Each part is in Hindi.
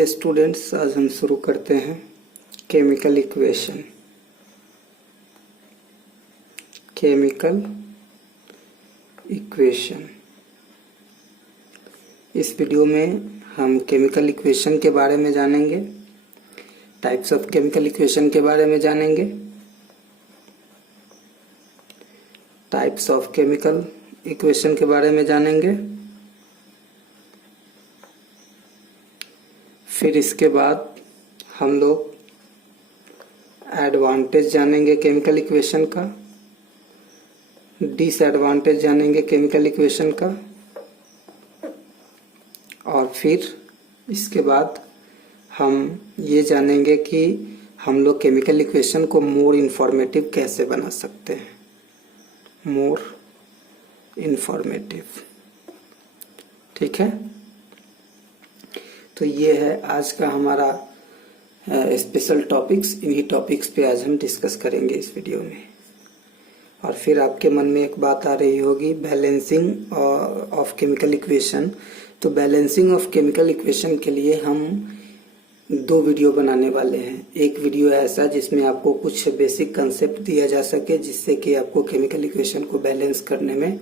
चलिए स्टूडेंट्स, आज हम शुरू करते हैं केमिकल इक्वेशन। केमिकल इक्वेशन इस वीडियो में हम केमिकल इक्वेशन के बारे में जानेंगे, टाइप्स ऑफ केमिकल इक्वेशन के बारे में जानेंगे, टाइप्स ऑफ केमिकल इक्वेशन के बारे में जानेंगे। फिर इसके बाद हम लोग एडवांटेज जानेंगे केमिकल इक्वेशन का, डिसएडवांटेज जानेंगे केमिकल इक्वेशन का, और फिर इसके बाद हम ये जानेंगे कि हम लोग केमिकल इक्वेशन को मोर इन्फॉर्मेटिव कैसे बना सकते हैं, मोर इन्फॉर्मेटिव। ठीक है, तो ये है आज का हमारा स्पेशल टॉपिक्स। इन्हीं टॉपिक्स पे आज हम डिस्कस करेंगे इस वीडियो में। और फिर आपके मन में एक बात आ रही होगी, बैलेंसिंग ऑफ केमिकल इक्वेशन। तो बैलेंसिंग ऑफ केमिकल इक्वेशन के लिए हम दो वीडियो बनाने वाले हैं। एक वीडियो ऐसा जिसमें आपको कुछ बेसिक कंसेप्ट दिया जा सके, जिससे कि आपको केमिकल इक्वेशन को बैलेंस करने में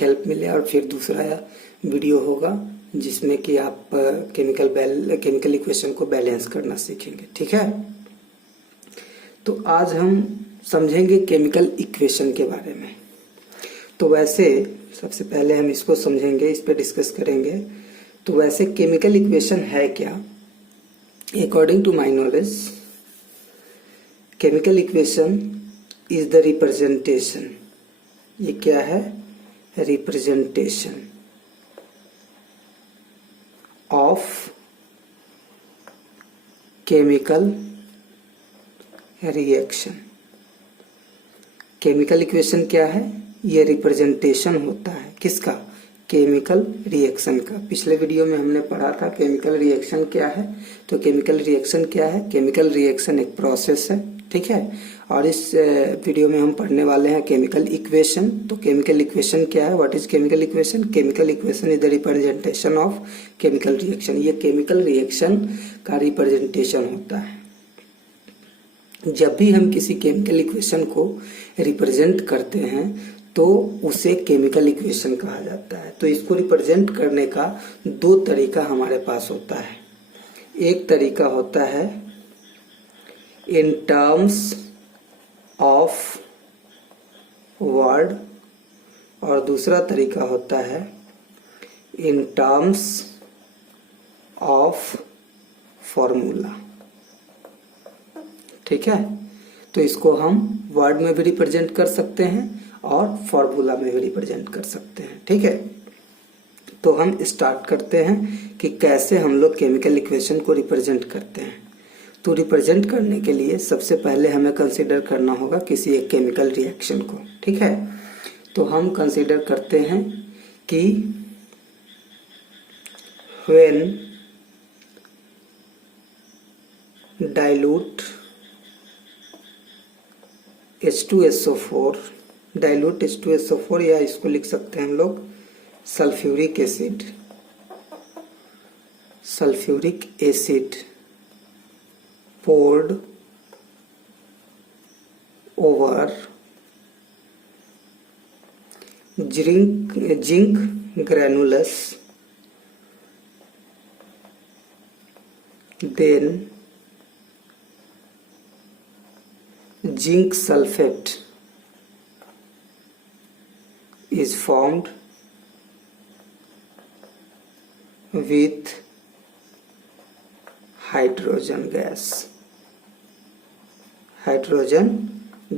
हेल्प मिले, और फिर दूसरा वीडियो होगा जिसमें कि आप केमिकल इक्वेशन को बैलेंस करना सीखेंगे। ठीक है, तो आज हम समझेंगे केमिकल इक्वेशन के बारे में। तो वैसे सबसे पहले हम इसको समझेंगे, इस पे डिस्कस करेंगे। तो वैसे केमिकल इक्वेशन है क्या? According to my knowledge, chemical equation is the representation. ये क्या है? Representation of chemical reaction। Chemical equation क्या है? ये रिप्रेजेंटेशन होता है किसका? केमिकल रिएक्शन का। पिछले वीडियो में हमने पढ़ा था केमिकल रिएक्शन क्या है। तो केमिकल रिएक्शन क्या है? केमिकल रिएक्शन एक प्रोसेस है, ठीक है। और इस वीडियो में हम पढ़ने वाले हैं केमिकल इक्वेशन। तो केमिकल इक्वेशन क्या है? What is chemical equation? Chemical equation is the representation of chemical reaction. ये केमिकल रिएक्शन का रिप्रेजेंटेशन होता है। जब भी हम किसी केमिकल इक्वेशन को रिप्रेजेंट करते हैं तो उसे केमिकल इक्वेशन कहा जाता है। तो इसको रिप्रेजेंट करने का दो तरीका हमारे पास होता है। एक तरीका होता है इन टर्म्स ऑफ वर्ड, और दूसरा तरीका होता है इन टर्म्स ऑफ फॉर्मूला। ठीक है, तो इसको हम वर्ड में भी रिप्रेजेंट कर सकते हैं और फॉर्मूला में भी रिप्रेजेंट कर सकते हैं। ठीक है, तो हम स्टार्ट करते हैं कि कैसे हम लोग केमिकल इक्वेशन को रिप्रेजेंट करते हैं। तो रिप्रेजेंट करने के लिए सबसे पहले हमें कंसीडर करना होगा किसी एक केमिकल रिएक्शन को। ठीक है, तो हम कंसीडर करते हैं कि when dilute H2SO4, dilute H2SO4, या इसको लिख सकते हैं हम लोग sulphuric acid, sulphuric acid poured over zinc granulus, then zinc sulfate is formed with hydrogen gas. Hydrogen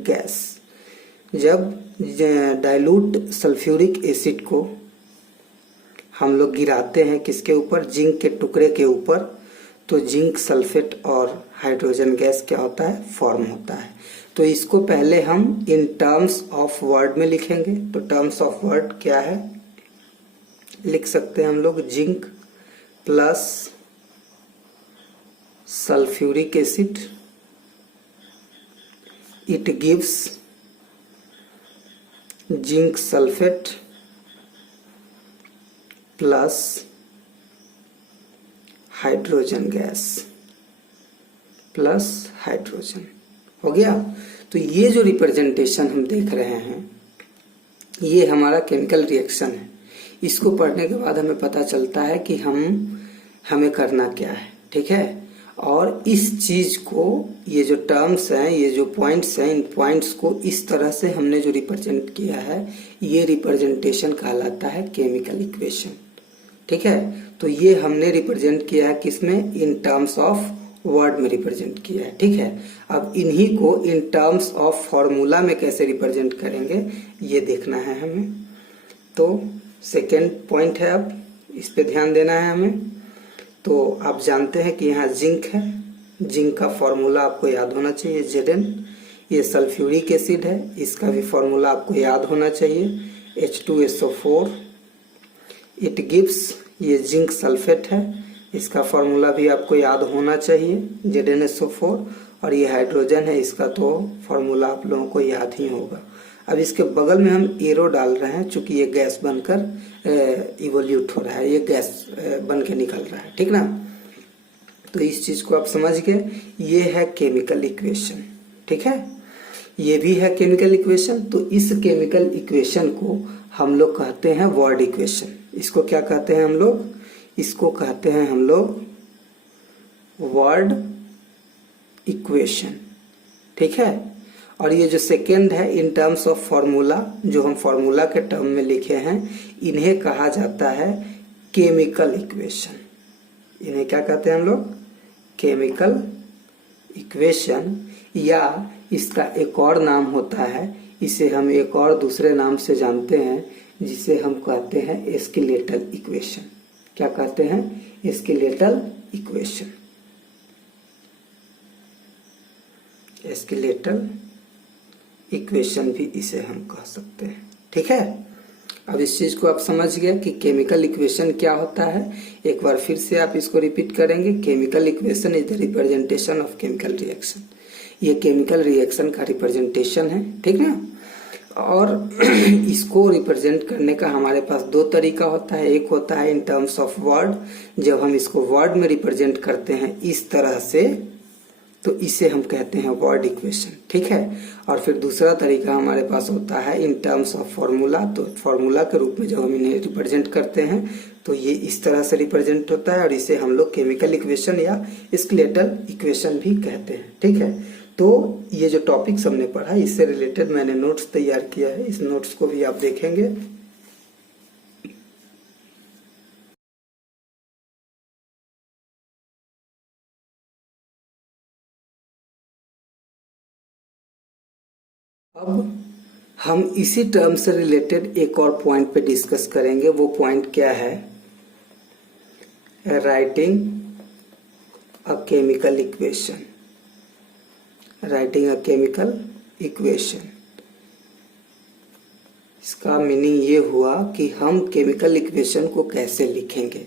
gas, जब डाइल्यूट सल्फ्यूरिक एसिड को हम लोग गिराते हैं किसके ऊपर? जिंक के टुकड़े के ऊपर, तो जिंक सल्फेट और हाइड्रोजन गैस क्या होता है? फॉर्म होता है। तो इसको पहले हम इन टर्म्स ऑफ वर्ड में लिखेंगे। तो टर्म्स ऑफ वर्ड क्या है? लिख सकते हैं हम लोग zinc plus sulfuric acid, it gives zinc sulfate plus hydrogen gas plus hydrogen हो गया। तो ये जो रिप्रेजेंटेशन हम देख रहे हैं ये हमारा केमिकल रिएक्शन है। इसको पढ़ने के बाद हमें पता चलता है कि हमें करना क्या है, ठीक है। और इस चीज को, ये जो टर्म्स हैं, ये जो पॉइंट्स हैं, इन पॉइंट्स को इस तरह से हमने जो रिप्रेजेंट किया है, ये रिप्रेजेंटेशन कहलाता है केमिकल इक्वेशन, ठीक है। तो ये हमने रिप्रेजेंट किया है किसमें, इन टर्म्स ऑफ वर्ड में रिप्रेजेंट किया है, ठीक है। अब इन्हीं को इन टर्म्स ऑफ फॉर्मूला में कैसे रिप्रेजेंट करेंगे ये देखना है हमें। तो सेकेंड पॉइंट है, अब इस पे ध्यान देना है हमें। तो आप जानते हैं कि यहाँ जिंक है, जिंक का फॉर्मूला आपको याद होना चाहिए Zn। ये सल्फ्यूरिक एसिड है, इसका भी फॉर्मूला आपको याद होना चाहिए H2SO4। इट गिव्स, ये जिंक सल्फेट है, इसका फॉर्मूला भी आपको याद होना चाहिए ZnSO4। और ये हाइड्रोजन है, इसका तो फॉर्मूला आप लोगों को याद ही होगा। अब इसके बगल में हम एरो डाल रहे हैं, चूंकि ये गैस बनकर इवोल्यूट हो रहा है, ये गैस बन के निकल रहा है, ठीक ना। तो इस चीज को आप समझ गए, ये है केमिकल इक्वेशन, ठीक है। ये भी है केमिकल इक्वेशन। तो इस केमिकल इक्वेशन को हम लोग कहते हैं वर्ड इक्वेशन। इसको क्या कहते हैं हम लोग, इसको कहते हैं हम लोग वर्ड इक्वेशन, ठीक है। और ये जो सेकेंड है, इन टर्म्स ऑफ फॉर्मूला, जो हम फॉर्मूला के टर्म में लिखे हैं, इन्हें कहा जाता है केमिकल इक्वेशन। इन्हें क्या कहते हैं हम लोग, केमिकल इक्वेशन। या इसका एक और नाम होता है, इसे हम एक और दूसरे नाम से जानते हैं, जिसे हम कहते हैं स्केलेटल इक्वेशन। क्या कहते हैं, स्केलेटल इक्वेशन, स्केलेटल इक्वेशन भी इसे हम कह सकते हैं, ठीक है। अब इस चीज को आप समझ गए कि केमिकल इक्वेशन क्या होता है। एक बार फिर से आप इसको रिपीट करेंगे, chemical equation is the representation of chemical reaction. ये केमिकल रिएक्शन का रिप्रेजेंटेशन है, ठीक ना। और इसको रिप्रेजेंट करने का हमारे पास दो तरीका होता है। एक होता है इन टर्म्स ऑफ वर्ड, जब हम इसको वर्ड में रिप्रेजेंट करते हैं इस तरह से, तो इसे हम कहते हैं वर्ड इक्वेशन, ठीक है। और फिर दूसरा तरीका हमारे पास होता है इन टर्म्स ऑफ फॉर्मूला। तो फॉर्मूला के रूप में जब हम इन्हें रिप्रेजेंट करते हैं तो ये इस तरह से रिप्रेजेंट होता है, और इसे हम लोग केमिकल इक्वेशन या स्केलेटल इक्वेशन भी कहते हैं, ठीक है। तो ये जो टॉपिक्स हमने पढ़ा, इससे रिलेटेड मैंने नोट्स तैयार किया है, इस नोट्स को भी आप देखेंगे। अब हम इसी टर्म से रिलेटेड एक और पॉइंट पे डिस्कस करेंगे। वो पॉइंट क्या है, writing a chemical equation. Writing a chemical equation, इसका मीनिंग ये हुआ कि हम केमिकल इक्वेशन को कैसे लिखेंगे,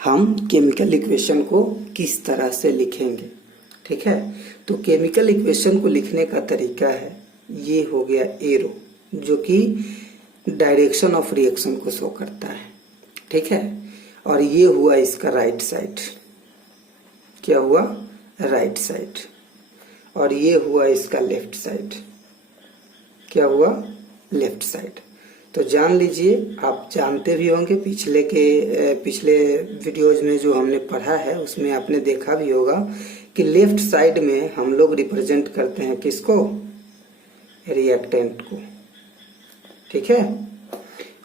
हम केमिकल इक्वेशन को किस तरह से लिखेंगे, ठीक है। तो केमिकल इक्वेशन को लिखने का तरीका है, ये हो गया एरो, जो कि डायरेक्शन ऑफ रिएक्शन को शो करता है, ठीक है। और ये हुआ इसका राइट साइड, क्या हुआ, राइट साइड। और ये हुआ इसका लेफ्ट साइड, क्या हुआ, लेफ्ट साइड। तो जान लीजिए, आप जानते भी होंगे, पिछले वीडियोज में जो हमने पढ़ा है उसमें आपने देखा भी होगा कि लेफ्ट साइड में हम लोग रिप्रेजेंट करते हैं किसको, रिएक्टेंट को, ठीक है।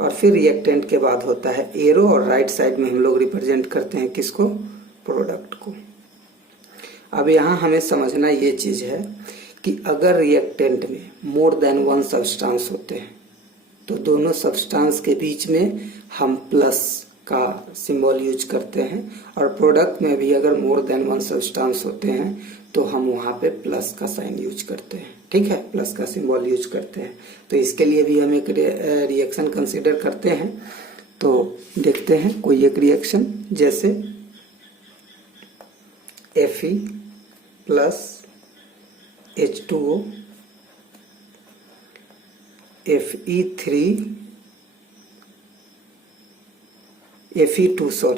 और फिर रिएक्टेंट के बाद होता है एरो, और राइट साइड में हम लोग रिप्रेजेंट करते हैं किसको, प्रोडक्ट को। अब यहाँ हमें समझना ये चीज है कि अगर रिएक्टेंट में मोर देन वन सब्सटेंस होते हैं तो दोनों सब्सटेंस के बीच में हम प्लस का सिंबल यूज करते हैं, और प्रोडक्ट में भी अगर मोर देन वन सब्सटेंस होते हैं तो हम वहां पे प्लस का साइन यूज करते हैं, ठीक है, प्लस का सिंबल यूज करते हैं। तो इसके लिए भी हम एक रिएक्शन कंसीडर करते हैं। तो देखते हैं कोई एक रिएक्शन, जैसे Fe plus H2O Fe2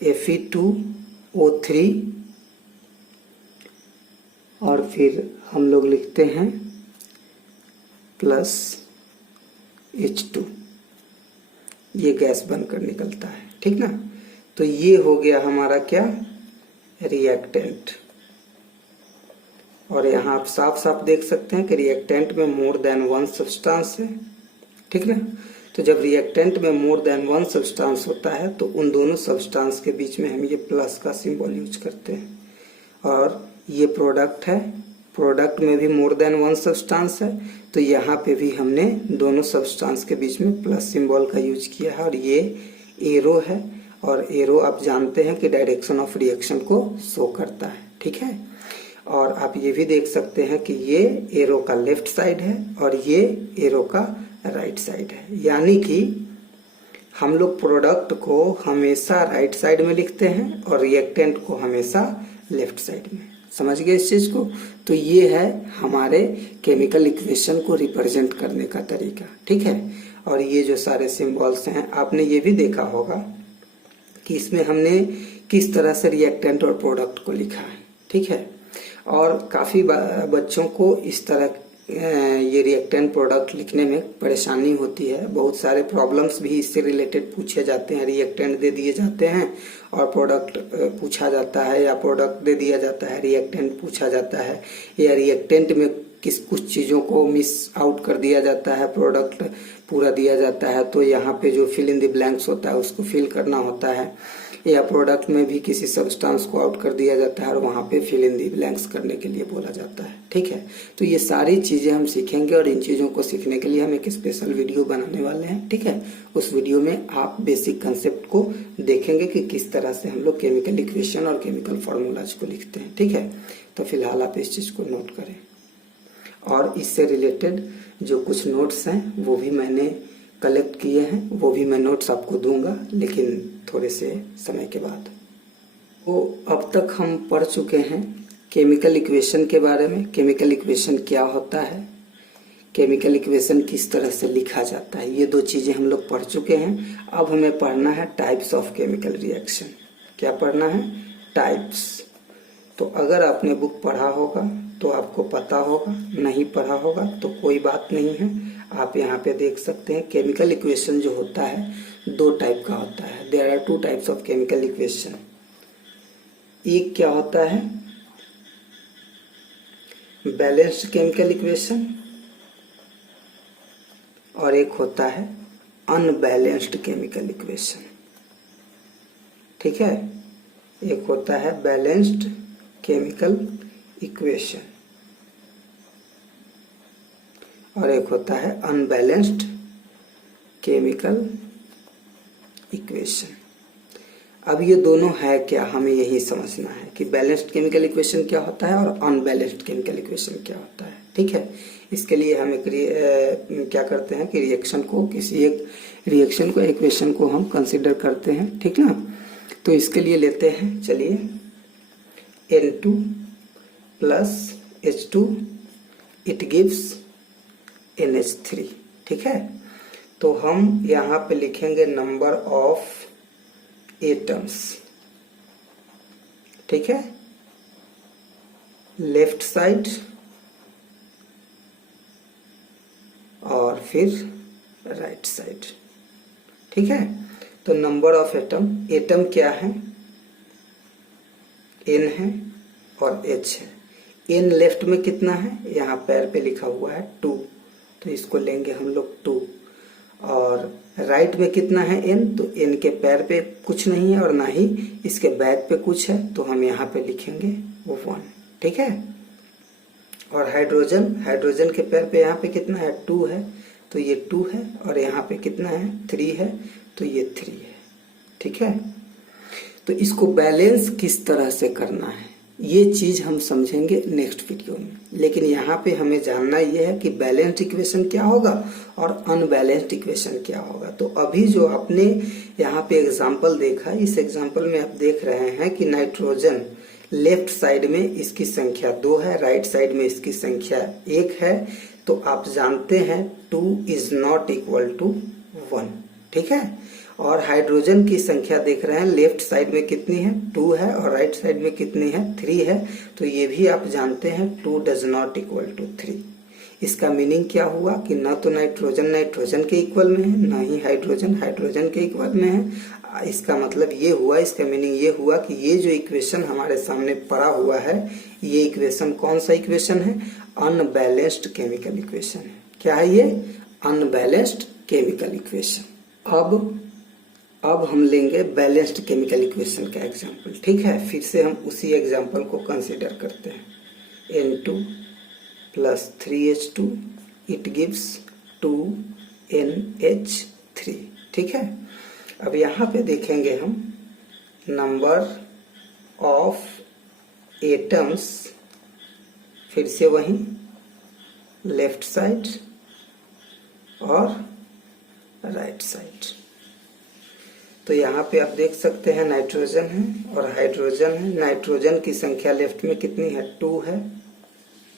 Fe2O3 और फिर हम लोग लिखते हैं प्लस H2, ये गैस बनकर निकलता है, ठीक ना। तो ये हो गया हमारा क्या, रिएक्टेंट। और यहाँ आप साफ साफ देख सकते हैं कि रिएक्टेंट में मोर देन वन सब्सटेंस है, ठीक ना। तो जब रिएक्टेंट में मोर देन वन सब्सटेंस होता है तो उन दोनों सब्सटेंस के बीच में हम ये प्लस का सिंबल यूज करते हैं। और ये प्रोडक्ट है, प्रोडक्ट में भी मोर देन वन सब्सटेंस है, तो यहाँ पे भी हमने दोनों सब्सटेंस के बीच में प्लस सिंबल का यूज किया है। और ये एरो है, और एरो आप जानते हैं कि डायरेक्शन ऑफ रिएक्शन को शो करता है, ठीक है। और आप ये भी देख सकते हैं कि ये एरो का लेफ्ट साइड है और ये एरो का राइट साइड है, यानी कि हम लोग प्रोडक्ट को हमेशा राइट साइड में लिखते हैं और रिएक्टेंट को हमेशा लेफ्ट साइड में। समझ गए इस चीज को। तो ये है हमारे केमिकल इक्वेशन को रिप्रेजेंट करने का तरीका, ठीक है। और ये जो सारे सिंबल्स हैं, आपने ये भी देखा होगा कि इसमें हमने किस तरह से रिएक्टेंट और प्रोडक्ट को लिखा है, ठीक है। और काफी बच्चों को इस तरह ये रिएक्टेंट प्रोडक्ट लिखने में परेशानी होती है। बहुत सारे प्रॉब्लम्स भी इससे रिलेटेड पूछे जाते हैं। रिएक्टेंट दे दिए जाते हैं और प्रोडक्ट पूछा जाता है, या प्रोडक्ट दे दिया जाता है, रिएक्टेंट पूछा जाता है, या रिएक्टेंट में कुछ चीज़ों को मिस आउट कर दिया जाता है, प्रोडक्ट पूरा दिया जाता है। तो यहाँ पे जो फिल इन द ब्लैंक्स होता है उसको फिल करना होता है, या प्रोडक्ट में भी किसी सब्सटेंस को आउट कर दिया जाता है और वहाँ पे फिल इन दी ब्लैंक्स करने के लिए बोला जाता है, ठीक है। तो ये सारी चीज़ें हम सीखेंगे और इन चीज़ों को सीखने के लिए हम एक स्पेशल वीडियो बनाने वाले हैं, ठीक है। उस वीडियो में आप बेसिक कंसेप्ट को देखेंगे कि किस तरह से हम लोग केमिकल इक्वेशन और केमिकल फार्मूलाज को लिखते हैं, ठीक है। तो फिलहाल आप इस चीज़ को नोट करें। और इससे रिलेटेड जो कुछ नोट्स हैं वो भी मैंने कलेक्ट किए हैं, वो भी मैं नोट्स आपको दूंगा, लेकिन थोड़े से समय के बाद। तो अब तक हम पढ़ चुके हैं केमिकल इक्वेशन के बारे में। केमिकल इक्वेशन क्या होता है, केमिकल इक्वेशन किस तरह से लिखा जाता है, ये दो चीजें हम लोग पढ़ चुके हैं। अब हमें पढ़ना है टाइप्स ऑफ केमिकल रिएक्शन। क्या पढ़ना है, टाइप्स। तो अगर आपने बुक पढ़ा होगा तो आपको पता होगा, नहीं पढ़ा होगा तो कोई बात नहीं है। आप यहाँ पे देख सकते हैं केमिकल इक्वेशन जो होता है दो टाइप का होता है। There are two types of chemical equation. एक क्या होता है, बैलेंस्ड केमिकल इक्वेशन, और एक होता है अनबैलेंस्ड केमिकल इक्वेशन, ठीक है। एक होता है बैलेंस्ड केमिकल इक्वेशन और एक होता है अनबैलेंस्ड केमिकल इक्वेशन। अब ये दोनों है क्या, हमें यही समझना है कि बैलेंस्ड केमिकल इक्वेशन क्या होता है और अनबैलेंस्ड केमिकल इक्वेशन क्या होता है, ठीक है। इसके लिए हम क्या करते हैं कि रिएक्शन को, किसी एक रिएक्शन को, इक्वेशन को हम कंसिडर करते हैं, ठीक ना। तो इसके लिए लेते हैं, चलिए, N2 plus H2 it gives NH3, ठीक है। तो हम यहाँ पे लिखेंगे नंबर ऑफ एटम्स, ठीक है, लेफ्ट साइड और फिर राइट साइड, ठीक है। तो नंबर ऑफ एटम, एटम क्या है, N है और H है। N लेफ्ट में कितना है, यहाँ पैर पे लिखा हुआ है 2, तो इसको लेंगे हम लोग 2। और राइट में कितना है N, तो N के पैर पे कुछ नहीं है और ना ही इसके बैक पे कुछ है, तो हम यहाँ पे लिखेंगे 1, ठीक है। और हाइड्रोजन, हाइड्रोजन के पैर पे यहाँ पे कितना है 2 है, तो ये 2 है, और यहाँ पे कितना है 3 है, तो ये 3 है, ठीक है। तो इसको बैलेंस किस तरह से करना है ये चीज हम समझेंगे नेक्स्ट वीडियो में। लेकिन यहाँ पे हमें जानना ये है कि बैलेंस्ड इक्वेशन क्या होगा और अनबैलेंस्ड इक्वेशन क्या होगा। तो अभी जो आपने यहाँ पे एग्जांपल देखा, इस एग्जांपल में आप देख रहे हैं कि नाइट्रोजन लेफ्ट साइड में इसकी संख्या 2 है, राइट साइड में इसकी संख्या 1 है। तो आप जानते हैं 2 इज नॉट इक्वल टू 1, ठीक है। और हाइड्रोजन की संख्या देख रहे हैं, लेफ्ट साइड में कितनी है 2 है और राइट साइड में कितनी है 3 है। तो ये भी आप जानते हैं 2 डज नॉट इक्वल टू 3। इसका मीनिंग क्या हुआ कि ना तो नाइट्रोजन नाइट्रोजन के इक्वल में है, ना ही हाइड्रोजन हाइड्रोजन के इक्वल में है। इसका मतलब ये हुआ, इसका मीनिंग ये हुआ कि ये जो इक्वेशन हमारे सामने पड़ा हुआ है, ये इक्वेशन कौन सा इक्वेशन है? अनबैलेंस्ड केमिकल इक्वेशन है। क्या है ये? Unbalanced chemical equation. अब हम लेंगे बैलेंस्ड केमिकल इक्वेशन का एग्जांपल। ठीक है, फिर से हम उसी एग्जांपल को कंसीडर करते हैं। N2 plus 3H2 it gives 2NH3। ठीक है, अब यहाँ पे देखेंगे हम नंबर ऑफ एटम्स, फिर से वही लेफ्ट साइड और राइट साइड। तो यहाँ पे आप देख सकते हैं नाइट्रोजन है और हाइड्रोजन है। नाइट्रोजन की संख्या लेफ्ट में कितनी है? 2 है।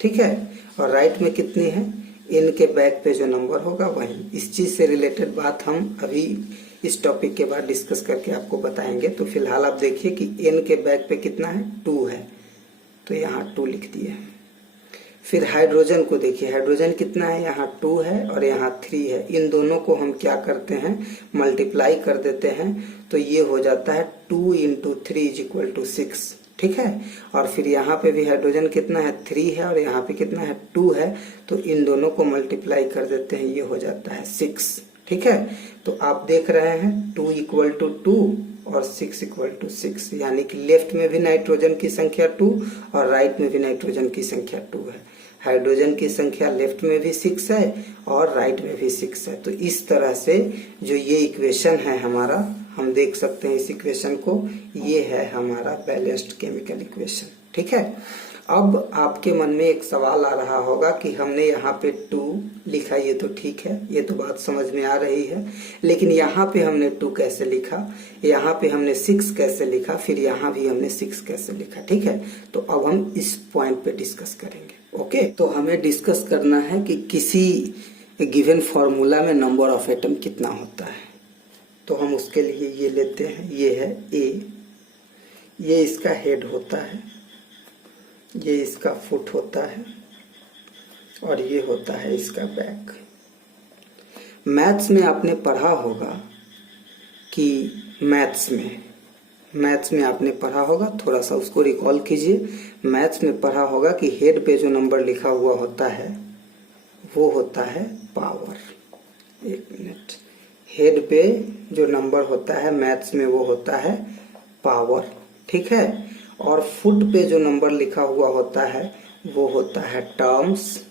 ठीक है, और राइट में कितनी है? इनके बैक पे जो नंबर होगा वही। इस चीज से रिलेटेड बात हम अभी इस टॉपिक के बाद डिस्कस करके आपको बताएंगे। तो फिलहाल आप देखिए कि n के बैक पे कितना है? 2 है, तो यहाँ 2 लिख दिए। फिर हाइड्रोजन को देखिए, हाइड्रोजन कितना है? यहाँ 2 है और यहाँ 3 है। इन दोनों को हम क्या करते हैं? मल्टीप्लाई कर देते हैं, तो ये हो जाता है 2 × 3 = 6। ठीक है, और फिर यहाँ पे भी हाइड्रोजन कितना है? 3 है और यहाँ पे कितना है? 2 है। तो इन दोनों को मल्टीप्लाई कर देते हैं, ये हो जाता है 6। ठीक है, तो आप देख रहे हैं 2 = 2 और 6 = 6, यानी कि लेफ्ट में भी नाइट्रोजन की संख्या 2 और राइट में भी नाइट्रोजन की संख्या 2 है। हाइड्रोजन की संख्या लेफ्ट में भी 6 है और राइट में भी 6 है। तो इस तरह से जो ये इक्वेशन है हमारा, हम देख सकते हैं इस इक्वेशन को, ये है हमारा बैलेंस्ड केमिकल इक्वेशन। ठीक है, अब आपके मन में एक सवाल आ रहा होगा कि हमने यहाँ पे 2 लिखा, ये तो ठीक है, ये तो बात समझ में आ रही है, लेकिन यहाँ पे हमने 2 कैसे लिखा, यहाँ पे हमने 6 कैसे लिखा, फिर यहाँ भी हमने 6 कैसे लिखा। ठीक है, तो अब हम इस पॉइंट पे डिस्कस करेंगे। ओके, तो हमें डिस्कस करना है कि किसी गिवन फॉर्मूला में नंबर ऑफ एटम कितना होता है। तो हम उसके लिए ये लेते हैं, ये है A, ये इसका हेड होता है, ये इसका फुट होता है और ये होता है इसका बैक। मैथ्स में आपने पढ़ा होगा कि मैथ्स में आपने पढ़ा होगा, थोड़ा सा उसको रिकॉल कीजिए। मैथ्स में पढ़ा होगा कि हेड पे जो नंबर लिखा हुआ होता है वो होता है पावर। एक मिनट, हेड पे जो नंबर होता है मैथ्स में वो होता है पावर। ठीक है, और फुट पे जो नंबर लिखा हुआ होता है वो होता है टर्म्स।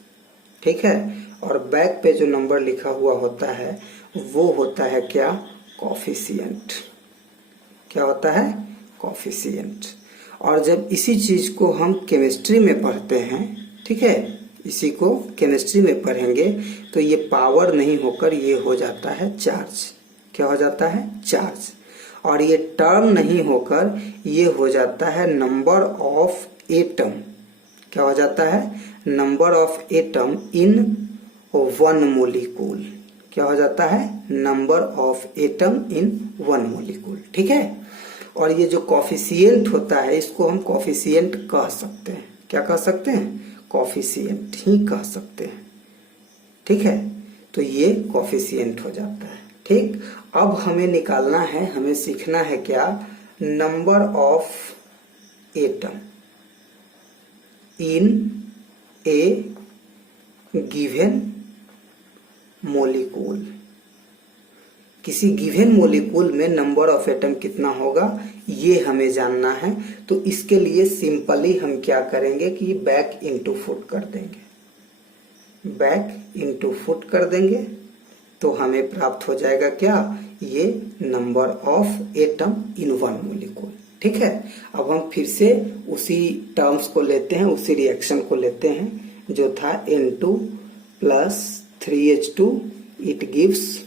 ठीक है, और बैक पे जो नंबर लिखा हुआ होता है वो होता है क्या? कोफिशिएंट। क्या होता है? कोफिशिएंट। और जब इसी चीज को हम केमिस्ट्री में पढ़ते हैं, ठीक है, इसी को केमिस्ट्री में पढ़ेंगे, तो ये पावर नहीं होकर ये हो जाता है चार्ज। क्या हो जाता है? चार्ज। और ये टर्म नहीं होकर ये हो जाता है नंबर ऑफ एटम। क्या हो जाता है? Number of atom in 1 molecule. क्या हो जाता है? Number of atom in 1 molecule. ठीक है, और ये जो कॉफिशिएंट होता है इसको हम कॉफिशिएंट कह सकते हैं। क्या कह सकते हैं? कॉफिशिएंट ही कह सकते हैं। ठीक है, तो ये कॉफिशिएंट हो जाता है। ठीक, अब हमें निकालना है, हमें सीखना है क्या? Number of atom in A given molecule. किसी गिवन मोलिक्यूल में नंबर ऑफ एटम कितना होगा ये हमें जानना है। तो इसके लिए सिंपली हम क्या करेंगे कि बैक इनटू फुट कर देंगे। बैक इनटू फुट कर देंगे तो हमें प्राप्त हो जाएगा क्या? ये number of atom in 1 molecule. ठीक है, अब हम फिर से उसी टर्म्स को लेते हैं, उसी रिएक्शन को लेते हैं जो था N2 plus 3H2 it gives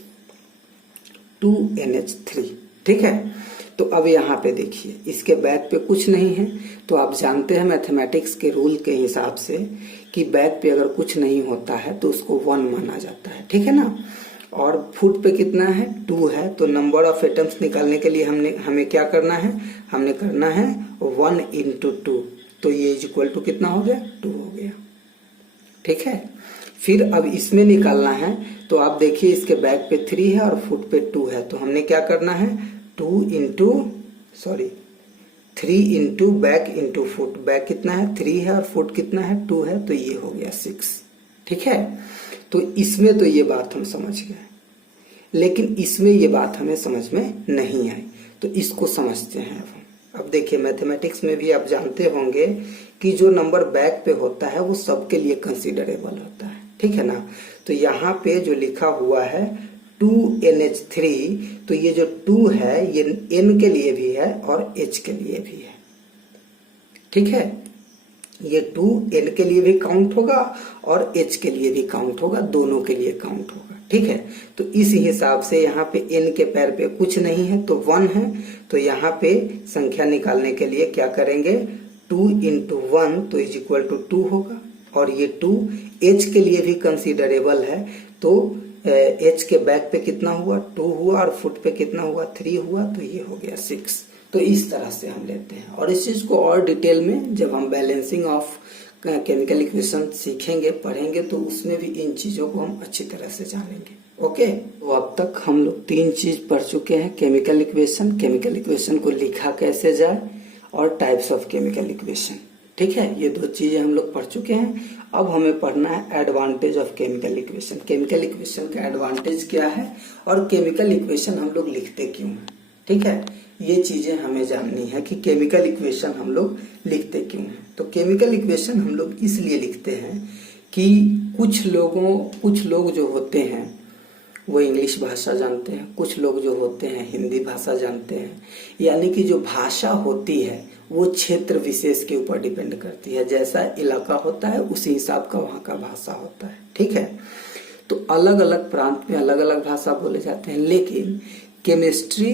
2NH3। ठीक है, तो अब यहाँ पे देखिए इसके बैक पे कुछ नहीं है, तो आप जानते हैं मैथमेटिक्स के रूल के हिसाब से कि बैक पे अगर कुछ नहीं होता है तो उसको 1 माना जाता है। ठीक है ना, और फुट पे कितना है 2 है, तो नंबर ऑफ एटम्स निकालने के लिए हमें क्या करना है, हमने करना है 1 into 2, तो ये इज इक्वल टू कितना हो गया 2 हो गया। ठीक है, फिर अब इसमें निकालना है, तो आप देखिए इसके बैक पे 3 है और फुट पे 2 है, तो हमने क्या करना है 3 into back into foot. Back कितना है 3 है और फुट कितना है 2 है, तो ये हो गया 6। ठीक है, तो इसमें तो ये बात हम समझ गए, लेकिन इसमें ये बात हमें समझ में नहीं आई, तो इसको समझते हैं अब देखिए मैथमेटिक्स में भी आप जानते होंगे कि जो नंबर बैक पे होता है वो सबके लिए कंसीडरेबल होता है। ठीक है ना, तो यहाँ पे जो लिखा हुआ है 2NH3, तो ये जो 2 है ये N के लिए भी है और H के लिए भी है। ठीक है, ये 2 N के लिए भी काउंट होगा और H के लिए भी काउंट होगा, दोनों के लिए काउंट होगा। ठीक है, तो इस हिसाब से यहाँ पे N के पैर पे कुछ नहीं है तो 1 है, तो यहाँ पे संख्या निकालने के लिए क्या करेंगे 2 into 1 तो इज इक्वल टू 2 होगा, और ये 2 H के लिए भी कंसीडरेबल है, तो H के बैक पे कितना हुआ 2 हुआ और फुट पे कितना हुआ 3 हुआ, तो ये हो गया 6। तो इस तरह से हम लेते हैं, और इस चीज को और डिटेल में जब हम बैलेंसिंग ऑफ केमिकल इक्वेशन सीखेंगे पढ़ेंगे तो उसमें भी इन चीजों को हम अच्छी तरह से जानेंगे। ओके, तो अब तक हम लोग 3 चीज पढ़ चुके हैं, केमिकल इक्वेशन को लिखा कैसे जाए और टाइप्स ऑफ केमिकल इक्वेशन। ठीक है, ये 2 चीजें हम लोग पढ़ चुके हैं। अब हमें पढ़ना है advantage of chemical equation. Chemical equation का एडवांटेज क्या है और केमिकल इक्वेशन हम लोग लिखते क्यों हैं। ठीक है, ये चीजें हमें जाननी है कि केमिकल इक्वेशन हम लोग लिखते क्यों हैं। तो केमिकल इक्वेशन हम लोग इसलिए लिखते हैं कि कुछ लोग जो होते हैं वो इंग्लिश भाषा जानते हैं, कुछ लोग जो होते हैं हिंदी भाषा जानते हैं, यानी कि जो भाषा होती है वो क्षेत्र विशेष के ऊपर डिपेंड करती है। जैसा इलाका होता है उसी हिसाब का वहाँ का भाषा होता है। ठीक है, तो अलग अलग प्रांत में अलग अलग भाषा बोले जाते हैं, लेकिन केमिस्ट्री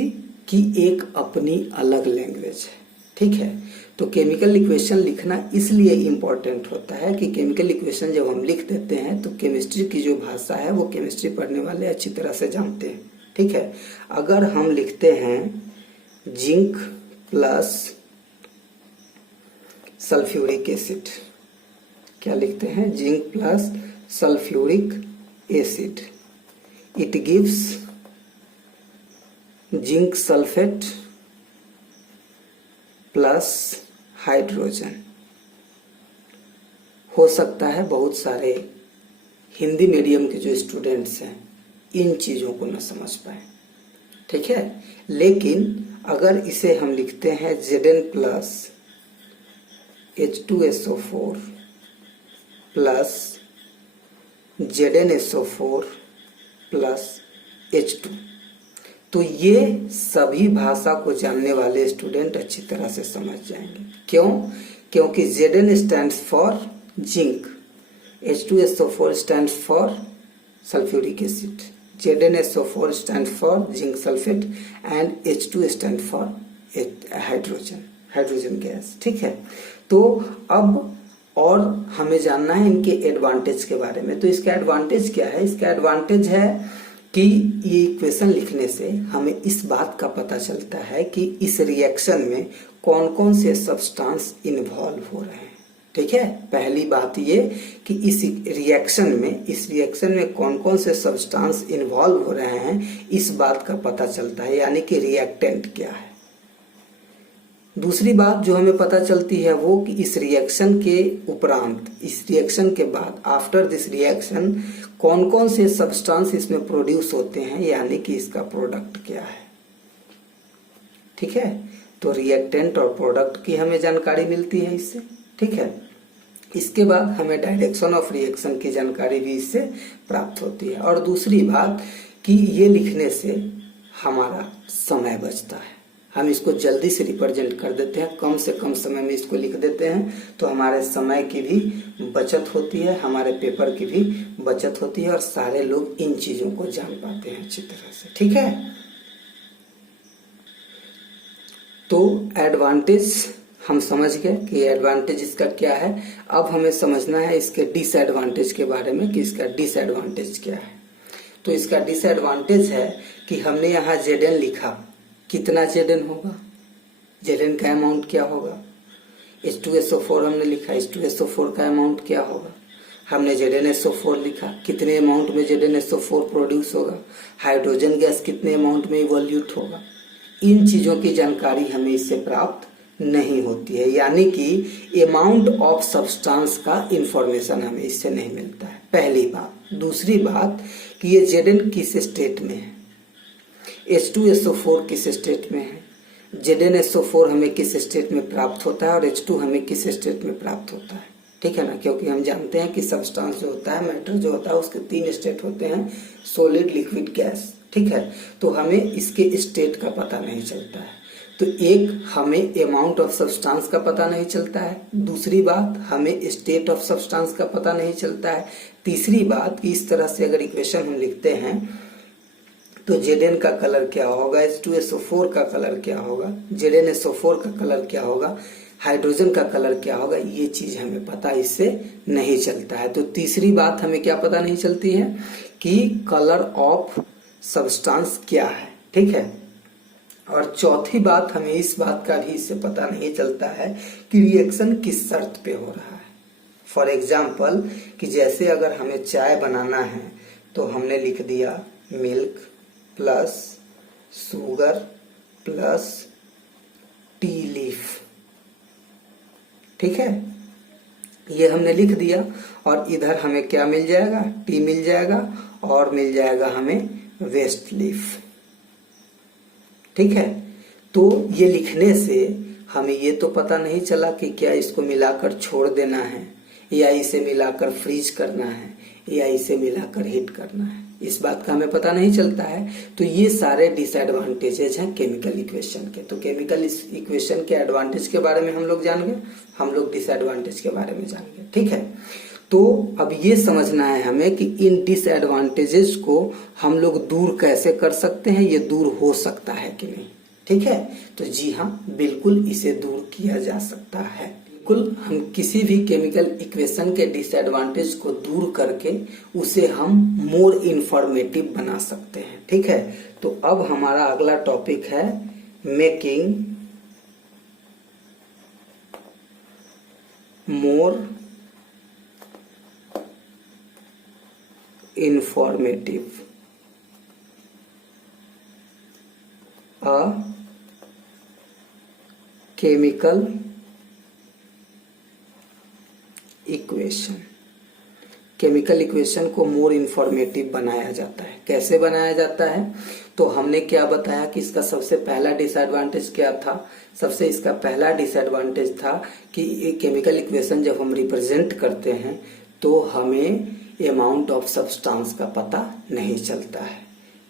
की एक अपनी अलग लैंग्वेज है। ठीक है, तो केमिकल इक्वेशन लिखना इसलिए इम्पोर्टेंट होता है कि केमिकल इक्वेशन जब हम लिख देते हैं तो केमिस्ट्री की जो भाषा है वो केमिस्ट्री पढ़ने वाले अच्छी तरह से जानते हैं। ठीक है, अगर हम लिखते हैं जिंक प्लस सल्फ्यूरिक एसिड, क्या लिखते हैं zinc plus sulphuric acid, it gives zinc sulphate plus hydrogen. हो सकता है बहुत सारे हिंदी मीडियम के जो स्टूडेंट्स हैं इन चीजों को न समझ पाए। ठीक है, लेकिन अगर इसे हम लिखते हैं Zn plus H2SO4 plus ZnSO4 plus H2, तो ये सभी भाषा को जानने वाले स्टूडेंट अच्छी तरह से समझ जाएंगे। क्यों? क्योंकि Zn stands for zinc, H2SO4 stands for sulphuric acid, ZnSO4 stands for zinc sulphate and H2 stand for hydrogen gas. ठीक है, तो अब और हमें जानना है इनके एडवांटेज के बारे में। तो इसका एडवांटेज क्या है? इसका एडवांटेज है कि ये इक्वेशन लिखने से हमें इस बात का पता चलता है कि इस रिएक्शन में कौन कौन से सब्सटेंस इन्वॉल्व हो रहे हैं। ठीक है, पहली बात ये कि इस रिएक्शन में कौन कौन से सब्सटेंस इन्वॉल्व हो रहे हैं इस बात का पता चलता है, यानी कि रिएक्टेंट क्या है। दूसरी बात जो हमें पता चलती है वो कि इस रिएक्शन के उपरांत, इस रिएक्शन के बाद, आफ्टर दिस रिएक्शन कौन कौन से सब्सटेंस इसमें प्रोड्यूस होते हैं, यानी कि इसका प्रोडक्ट क्या है। ठीक है, तो रिएक्टेंट और प्रोडक्ट की हमें जानकारी मिलती है इससे। ठीक है, इसके बाद हमें डायरेक्शन ऑफ रिएक्शन की जानकारी भी इससे प्राप्त होती है। और दूसरी बात कि ये लिखने से हमारा समय बचता है, हम इसको जल्दी से रिप्रेजेंट कर देते हैं, कम से कम समय में इसको लिख देते हैं, तो हमारे समय की भी बचत होती है, हमारे पेपर की भी बचत होती है और सारे लोग इन चीजों को जान पाते हैं अच्छी तरह से। ठीक है, तो एडवांटेज हम समझ गए कि एडवांटेज इसका क्या है। अब हमें समझना है इसके डिसएडवांटेज के बारे में कि इसका डिसएडवांटेज क्या है। तो इसका डिसएडवांटेज है कि हमने यहाँ Zn लिखा, कितना Zn होगा, Zn का अमाउंट क्या होगा। H2SO4 हमने लिखा, H2SO4 का अमाउंट क्या होगा। हमने ZnSO4 लिखा, कितने अमाउंट में ZnSO4 प्रोड्यूस होगा। हाइड्रोजन गैस कितने अमाउंट में इवोल्यूट होगा। इन चीज़ों की जानकारी हमें इससे प्राप्त नहीं होती है, यानी कि अमाउंट ऑफ सब्सटेंस का इंफॉर्मेशन हमें इससे नहीं मिलता है, पहली बात। दूसरी बात कि ये Zn किस स्टेट में है, H2SO4 किस स्टेट में है, ZnSO4 हमें किस स्टेट में प्राप्त होता है और H2 हमें किस स्टेट में प्राप्त होता है, ठीक है ना। क्योंकि हम जानते हैं कि सब्सटेंस जो होता है, मैटर जो होता है, उसके 3 स्टेट होते हैं, सॉलिड, लिक्विड, गैस, ठीक है। तो हमें इसके स्टेट का पता नहीं चलता है। तो एक, हमें अमाउंट ऑफ सब्सटेंस का पता नहीं चलता है। दूसरी बात, हमें स्टेट ऑफ सब्सटेंस का पता नहीं चलता है। तीसरी बात कि इस तरह से अगर इक्वेशन हम लिखते हैं तो Zn का कलर क्या होगा, H2SO4 का कलर क्या होगा, ZnSO4 का कलर क्या होगा, हाइड्रोजन का कलर क्या होगा, ये चीज हमें पता इससे नहीं चलता है। तो तीसरी बात हमें क्या पता नहीं चलती है कि कलर ऑफ सब्सटेंस क्या है, ठीक है। और चौथी बात, हमें इस बात का भी इससे पता नहीं चलता है कि रिएक्शन किस शर्त पे हो रहा है। फॉर एग्जाम्पल कि जैसे अगर हमें चाय बनाना है तो हमने लिख दिया milk plus sugar plus T leaf, ठीक है, ये हमने लिख दिया। और इधर हमें क्या मिल जाएगा, टी मिल जाएगा और मिल जाएगा हमें वेस्ट लीफ, ठीक है। तो ये लिखने से हमें ये तो पता नहीं चला कि क्या इसको मिलाकर छोड़ देना है या इसे मिलाकर फ्रीज करना है या इसे मिलाकर हीट करना है, इस बात का हमें पता नहीं चलता है। तो ये सारे डिसएडवांटेजेस हैं केमिकल इक्वेशन के। तो केमिकल इक्वेशन के एडवांटेज के बारे में हम लोग जान गए, हम लोग डिसएडवांटेज के बारे में जान गए, ठीक है। तो अब ये समझना है हमें कि इन डिसएडवांटेजेस को हम लोग दूर कैसे कर सकते हैं, ये दूर हो सकता है कि नहीं, ठीक है। तो जी हाँ, बिल्कुल इसे दूर किया जा सकता है। बिल्कुल हम किसी भी केमिकल इक्वेशन के डिसएडवांटेज को दूर करके उसे हम मोर इंफॉर्मेटिव बना सकते हैं, ठीक है। तो अब हमारा अगला टॉपिक है making more informative a chemical equation. Chemical equation को मोर इंफॉर्मेटिव बनाया जाता है। कैसे बनाया जाता है, तो हमने क्या बताया कि इसका सबसे पहला डिसएडवांटेज क्या था। सबसे इसका पहला डिसएडवांटेज था कि केमिकल इक्वेशन जब हम रिप्रेजेंट करते हैं तो हमें अमाउंट ऑफ सब्सटेंस का पता नहीं चलता है।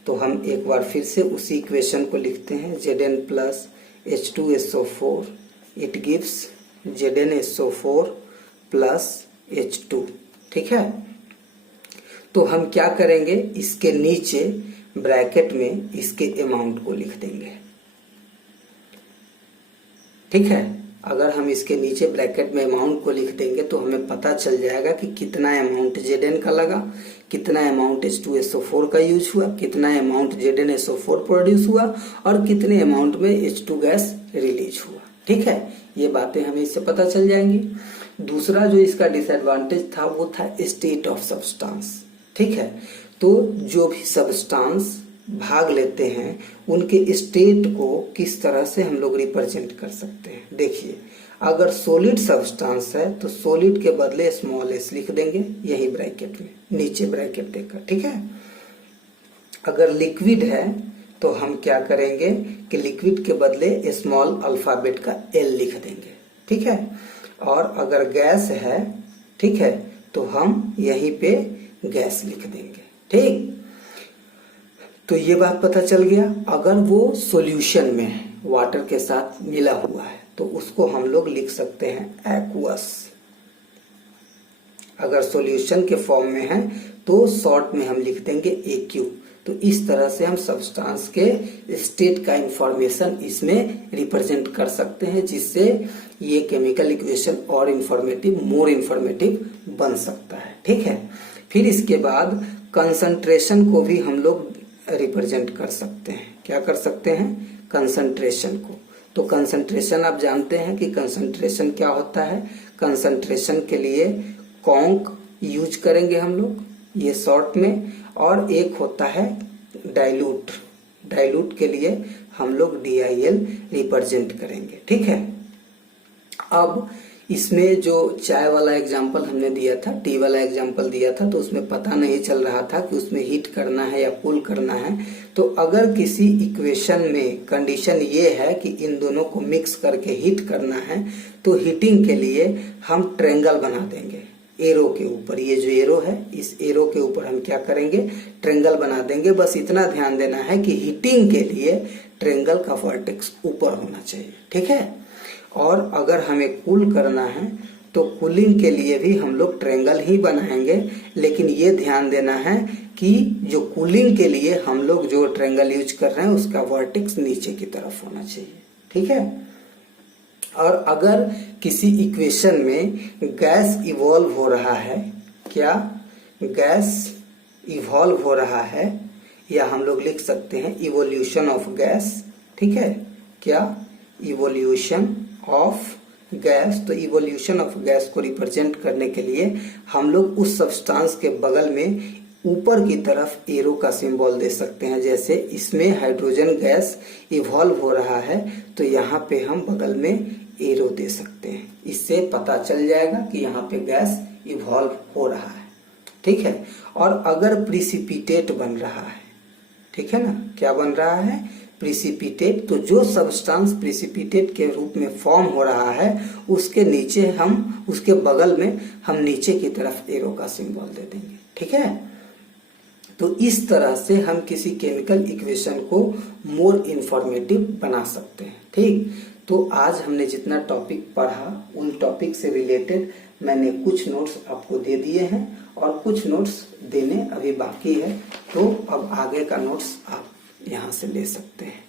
तो हम एक बार फिर से उसी इक्वेशन को लिखते हैं, Zn plus H2SO4 it gives ZnSO4 plus H2, ठीक है। तो हम क्या करेंगे, इसके नीचे ब्रैकेट में इसके अमाउंट को लिख देंगे, ठीक है। अगर हम इसके नीचे ब्रैकेट में अमाउंट को लिख देंगे तो हमें पता चल जाएगा कि कितना अमाउंट Zn का लगा, कितना अमाउंट H2SO4 का यूज हुआ, कितना अमाउंट ZnSO4 प्रोड्यूस हुआ और कितने अमाउंट में H2 गैस रिलीज हुआ, ठीक है। ये बातें हमें इससे पता चल जाएंगी। दूसरा जो इसका डिसएडवांटेज था वो था स्टेट ऑफ सब्सटेंस, ठीक है। तो जो भी सब्सटेंस भाग लेते हैं उनके स्टेट को किस तरह से हम लोग रिप्रेजेंट कर सकते हैं। देखिए, अगर सॉलिड सब्सटेंस है तो सॉलिड के बदले स्मॉल एस लिख देंगे यही ब्रैकेट में, नीचे ब्रैकेट देकर, ठीक है। अगर लिक्विड है तो हम क्या करेंगे कि लिक्विड के बदले स्मॉल अल्फाबेट का एल लिख देंगे, ठीक है। और अगर गैस है, ठीक है, तो हम यहीं पे गैस लिख देंगे, ठीक। तो ये बात पता चल गया। अगर वो सॉल्यूशन में है, वाटर के साथ मिला हुआ है, तो उसको हम लोग लिख सकते हैं एक्वस। अगर सॉल्यूशन के फॉर्म में है तो शॉर्ट में हम लिख देंगे AQ। तो इस तरह से हम सब्सटेंस के स्टेट का इंफॉर्मेशन इसमें रिप्रेजेंट कर सकते हैं, जिससे ये केमिकल इक्वेशन और इंफॉर्मेटिव, मोर इंफॉर्मेटिव बन सकता है, ठीक है। फिर इसके बाद कंसंट्रेशन को भी हम लोग रिप्रेजेंट कर सकते हैं। क्या कर सकते हैं? कंसंट्रेशन को। तो कंसंट्रेशन आप जानते हैं कि कंसंट्रेशन क्या होता है। कंसंट्रेशन के लिए कॉन्क यूज करेंगे हम लोग, ये शॉर्ट में, और एक होता है डाइल्यूट। डाइल्यूट के लिए हम लोग DIL रिप्रेजेंट करेंगे। ठीक है। अब इसमें जो चाय वाला एग्जाम्पल हमने दिया था, टी वाला एग्जाम्पल दिया था, तो उसमें पता नहीं चल रहा था कि उसमें हीट करना है या कूल करना है। तो अगर किसी इक्वेशन में कंडीशन ये है कि इन दोनों को मिक्स करके हीट करना है, तो हीटिंग के लिए हम ट्रायंगल बना देंगे एरो के ऊपर। ये जो एरो है, इस एरो के ऊपर हम क्या करेंगे? ट्रायंगल बना देंगे। बस इतना ध्यान देना है कि हीटिंग के लिए ट्रायंगल का वर्टेक्स ऊपर होना चाहिए। ठीक है। और अगर हमें कूल करना है तो कूलिंग के लिए भी हम लोग ट्रायंगल ही बनाएंगे, लेकिन ये ध्यान देना है कि जो कूलिंग के लिए हम लोग जो ट्रायंगल यूज कर रहे हैं उसका वर्टेक्स नीचे की तरफ होना चाहिए। ठीक है। और अगर किसी इक्वेशन में गैस इवॉल्व हो रहा है, क्या गैस इवॉल्व हो रहा है, या हम लोग लिख सकते हैं इवोल्यूशन ऑफ गैस। ठीक है। क्या? Evolution of gas. तो इवोल्यूशन ऑफ गैस को रिप्रेजेंट करने के लिए हम लोग उस सब्सटेंस के बगल में ऊपर की तरफ एरो का सिंबल दे सकते हैं। जैसे इसमें हाइड्रोजन गैस इवॉल्व हो रहा है, तो यहाँ पे हम बगल में एरो दे सकते हैं। इससे पता चल जाएगा कि यहाँ पे गैस इवॉल्व हो रहा है। ठीक है। और अगर प्रिसिपिटेट बन रहा है, ठीक है ना, क्या बन रहा है? प्रिसिपिटेट। तो जो सब्सटेंस प्रिसिपिटेट के रूप में फॉर्म हो रहा है, उसके नीचे हम, उसके बगल में हम नीचे की तरफ एरो का सिंबल दे देंगे। ठीक है। तो इस तरह से हम किसी केमिकल इक्वेशन को मोर इंफॉर्मेटिव बना सकते हैं। ठीक। तो आज हमने जितना टॉपिक पढ़ा, उन टॉपिक से रिलेटेड मैंने कुछ नोट्स आपको दे दिए हैं और कुछ नोट्स देने अभी बाकी है। तो अब आगे का नोट्स आप यहां से ले सकते हैं।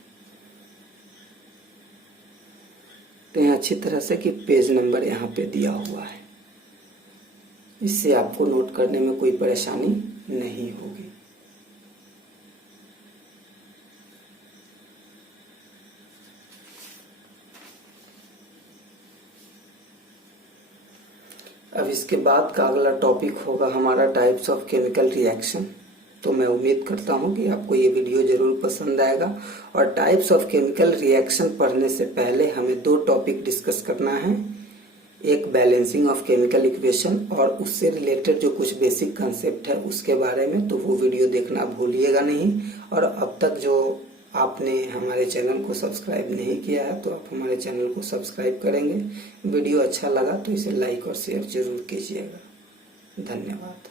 तो यहाँ अच्छी तरह से कि पेज नंबर यहाँ पे दिया हुआ है, इससे आपको नोट करने में कोई परेशानी नहीं होगी। अब इसके बाद का अगला टॉपिक होगा हमारा टाइप्स ऑफ केमिकल रिएक्शन। तो मैं उम्मीद करता हूं कि आपको ये वीडियो जरूर पसंद आएगा। और टाइप्स ऑफ केमिकल रिएक्शन पढ़ने से पहले हमें दो टॉपिक डिस्कस करना है। एक बैलेंसिंग ऑफ केमिकल इक्वेशन और उससे रिलेटेड जो कुछ बेसिक कंसेप्ट है उसके बारे में, तो वो वीडियो देखना भूलिएगा नहीं। और अब तक जो आपने हमारे चैनल को सब्सक्राइब नहीं किया है तो आप हमारे चैनल को सब्सक्राइब करेंगे। वीडियो अच्छा लगा तो इसे लाइक और शेयर जरूर कीजिएगा। धन्यवाद।